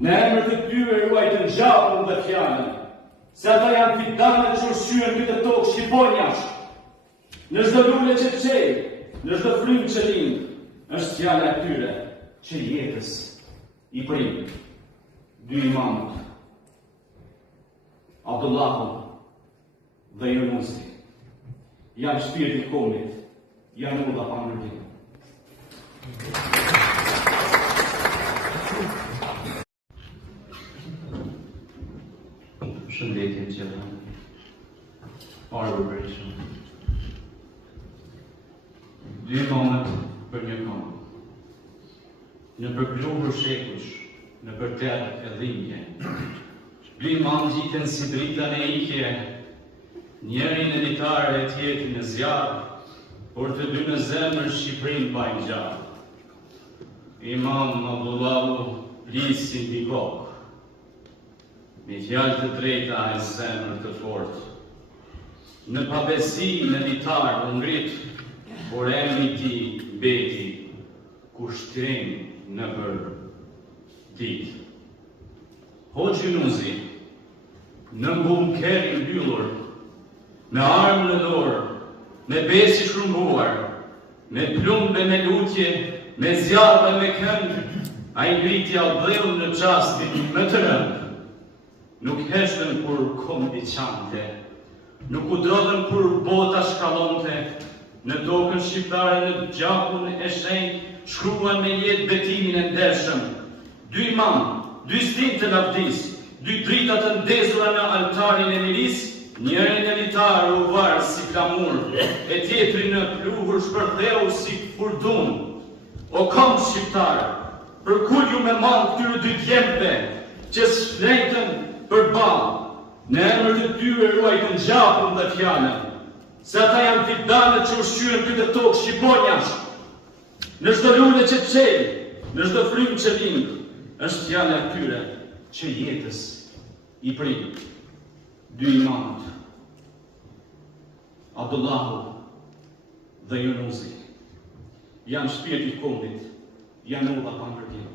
Në emër të tyre ruajtën gjapën dhe fjalën, se ata janë fitanët që ushqyen këtë tokë shqiponjash. Në çdo lule që çej, në çdo frymë që lind, është fjala e tyre që jetës i prim. Dy imamët, Abdullahu dhe Yunusi, janë shpirti i kombit, janë udha pa ndërtim. Shëndetje të gjitha. Parë vërbërishëm. Dy imamët për një këmbë. Në përgluhur shekush, në përterë e dhimbje. Dy imam gjiten si dritën e ikje, njërin e litarë e tjetrin e zjarë, por të dy në zemër Shqipërinë bajnë gjarë. Imam Abdullahu lisin mbi kokë, me fjalë të drejta e zemër të fortë. Në pabesi në litar u ngrit, por emri i tij mbeti kushtrim në për ditë. Hoxhi Yunusi, në bunker i mbyllur, me armë në dorë, me besë i shrumbuar, me plumbe me lutje, me zjarre me kënd, ai ngritja dheu në çastin më të rënd. Nuk heshtën kur kombi qante, nuk u drodhën kur bota shkallonte, në tokën shqiptare në gjakun e shenjtë shkruan me jetë betimin e ndershëm. Dy imam, dy stin të lavdis, dy drita të ndezura në altarin e miris, njërin e litar u varë si flamur, e tjetri në pluhur shpërtheu si furdun. O kom shqiptar, për kur ju me manë këtyre dy djemve, që shfletën për balë, në emër të tyre ruajtën gjapën dhe fjalën, se ata janë fitanët që ushqyen këtë tokë shqiponjash. Në çdo lule që çej, në çdo frymë që lind, është fjala e tyre që jetës i prim. Dy imamët, Abdullahu dhe Yunusi, janë shpirti i kombit, janë udha pa ndërtim.